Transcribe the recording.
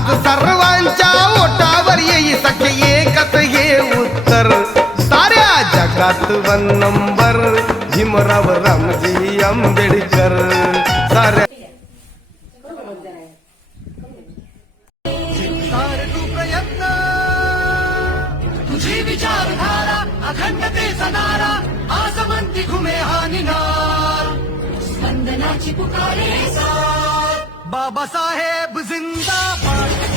आज सर्वांच्या ओटावर येई सखे एकच हे उत्तर, साऱ्या जगात 1 नंबर भीमराव रामजी आंबेडकर. साऱ्या तुझी विचारधारा अखंडतेचा नारा, आसमंती घुमे हा निनाद, स्पंदनाची पुकारे साथ, बाबासाहेब जिंदाबाद.